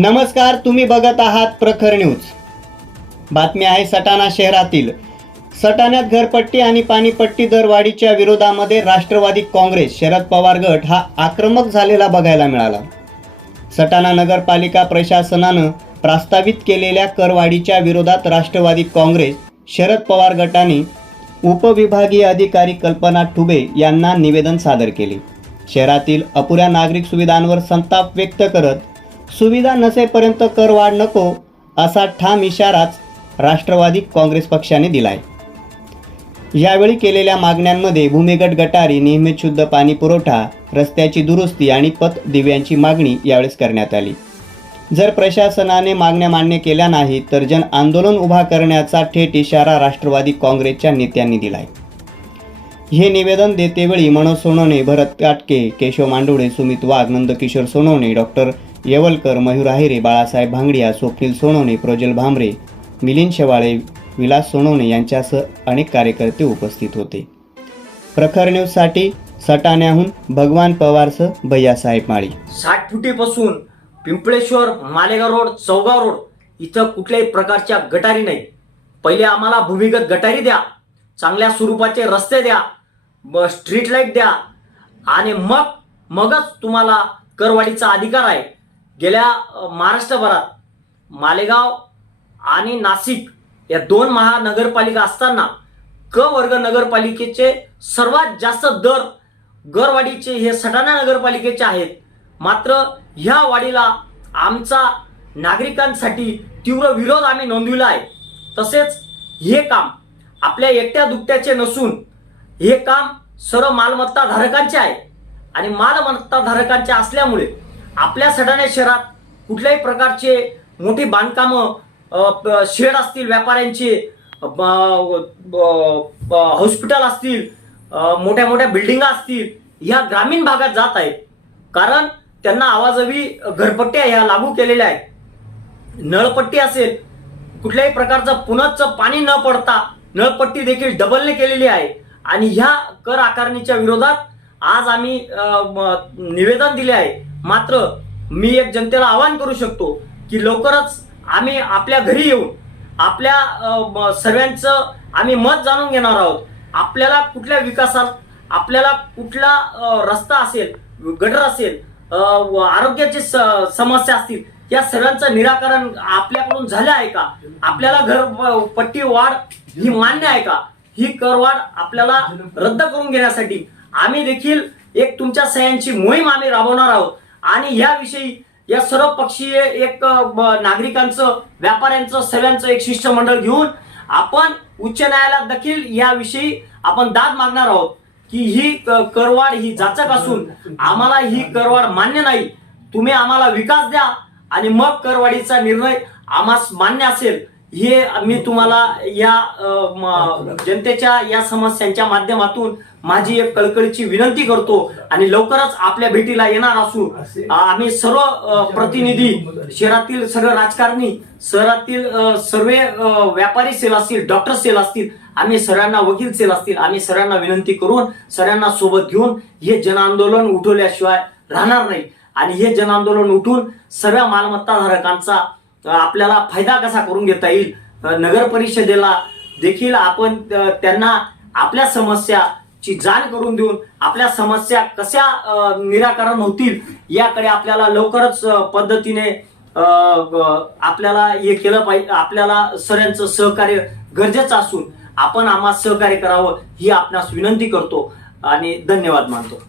नमस्कार तुम्ही बघत आहात प्रखर न्यूज. बातमी आहे सटाणा शहरातील. सटाण्यात घरपट्टी आणि पाणीपट्टी दरवाढीच्या विरोधामध्ये राष्ट्रवादी काँग्रेस शरद पवार गट हा आक्रमक झालेला बघायला मिळाला. सटाणा नगरपालिका प्रशासनानं प्रस्तावित केलेल्या करवाढीच्या विरोधात राष्ट्रवादी काँग्रेस शरद पवार गटाने उपविभागीय अधिकारी कल्पना ठुबे यांना निवेदन सादर केले. शहरातील अपुऱ्या नागरिक सुविधांवर संताप व्यक्त करत सुविधा नसेपर्यंत कर वाढ नको असा ठाम इशाराच राष्ट्रवादी काँग्रेस पक्षाने दिलाय. यावेळी केलेल्या मागण्यांमध्ये भूमिगत गटारी नियमित शुद्ध पाणी पुरवठा रस्त्याची दुरुस्ती आणि पथ दिव्यांची मागणी यावेळेस करण्यात आली. जर प्रशासनाने मागण्या मान्य केल्या नाहीत तर जन आंदोलन उभा करण्याचा थेट इशारा राष्ट्रवादी काँग्रेसच्या नेत्यांनी दिलाय. हे निवेदन देतेवेळी मनोज सोनवणे भरत काटके केशव मांडुळे सुमित वाघ नंदकिशोर सोनवणे डॉक्टर येवलकर मयूर आहिरे बाळासाहेब भांगडिया स्वप्नील सोनवणे प्रज्वल भांबरे मिलिंद शेवाळे विलास सोनवणे यांच्यासह अनेक कार्यकर्ते उपस्थित होते. प्रखर न्यूजसाठी सटाण्याहून भगवान पवारसह भैयासाहेब माळी. साठ फुटीपासून पिंपळेश्वर मालेगाव रोड चौगाव रोड इथं कुठल्याही प्रकारच्या गटारी नाही. पहिले आम्हाला भूमिगत गटारी द्या चांगल्या स्वरूपाचे रस्ते द्या ब- स्ट्रीट लाइट द्या आणि मग मगच तुम्हाला करवाढीचा अधिकार आहे. गेल्या महाराष्ट्रभरात मालेगाव आणि नाशिक या दोन महानगरपालिका असताना क वर्ग नगरपालिकेचे सर्वात जास्त दर गरवाढीचे हे सटाणा नगरपालिकेचे आहेत. मात्र ह्या वाढीला आमचा नागरिकांसाठी तीव्र विरोध आम्ही नोंदविला आहे. तसेच हे काम आपल्या एकट्या दुकट्याचे नसून हे काम सर्व मालमत्ता धारकांचे आहे. आणि मालमत्ता धारकांचे असल्यामुळे आपल्या सडाण्या शहरात कुठल्याही प्रकारचे मोठी बांधकामं प- शेड असतील व्यापाऱ्यांचे हॉस्पिटल असतील मोठ्या मोठ्या बिल्डिंगा असतील ह्या ग्रामीण भागात जात आहेत. कारण त्यांना आवाजवी घरपट्ट्या ह्या लागू केलेल्या आहेत. नळपट्टी असेल कुठल्याही प्रकारचं पुनच पाणी न पडता नळपट्टी देखील डबलने केलेली आहे. आणि ह्या कर आकारणीच्या विरोधात आज आम्ही निवेदन दिले आहे. मात्र मी एक जनतेला आवाहन करू शकतो की लवकरच आम्ही आपल्या घरी येऊन आपल्या सर्वांचं आम्ही मत जाणून घेणार आहोत. आपल्याला कुठल्या विकासात आपल्याला कुठला रस्ता असेल गटर असेल आरोग्याची स- समस्या असतील या सर्वांचं निराकरण आपल्याकडून झालं आहे का? आपल्याला घर पट्टी वाढ ही मान्य आहे का? ही करवाढ आपल्याला रद्द करून घेण्यासाठी आम्ही देखील एक तुमच्या सह्यांची मोहीम आम्ही राबवणार आहोत. आणि याविषयी या सर्व पक्षीय एक नागरिकांचं व्यापाऱ्यांचं सगळ्यांचं एक शिष्टमंडळ घेऊन आपण उच्च न्यायालयात देखील याविषयी आपण दाद मागणार आहोत की ही क- करवाढ ही जाचक असून आम्हाला ही करवाढ मान्य नाही. तुम्ही आम्हाला विकास द्या आणि मग करवाढीचा निर्णय आम्हास मान्य असेल. हे मी तुम्हाला या जनतेच्या या समस्यांच्या माध्यमातून माझी एक कळकळीची विनंती करतो आणि लवकरच आपल्या भेटीला येणार असून आम्ही सर्व प्रतिनिधी शहरातील सर्व राजकारणी शहरातील सर्व व्यापारी सेल असतील डॉक्टर सेल असतील आम्ही सर्वांना वकील सेल असतील आम्ही सर्वांना विनंती करून सर्वांना सोबत घेऊन हे जनआंदोलन उठवल्याशिवाय राहणार नाही. आणि हे जनआंदोलन उठून सर्व मालमत्ताधारकांचा आपल्याला फायदा कसा करून घेता येईल? नगर परिषदेला देखील आपण त्यांना आपल्या समस्या ची जाण करून देऊन आपल्या समस्या कशा निराकरण होतील याकडे आपल्याला लवकरच पद्धतीने आपल्याला हे केलं पाहिजे आपल्याला सगळ्यांचं सहकार्य गरजेचं असून आपण आम्हाला सहकार्य करावं ही आपणास विनंती करतो आणि धन्यवाद मानतो.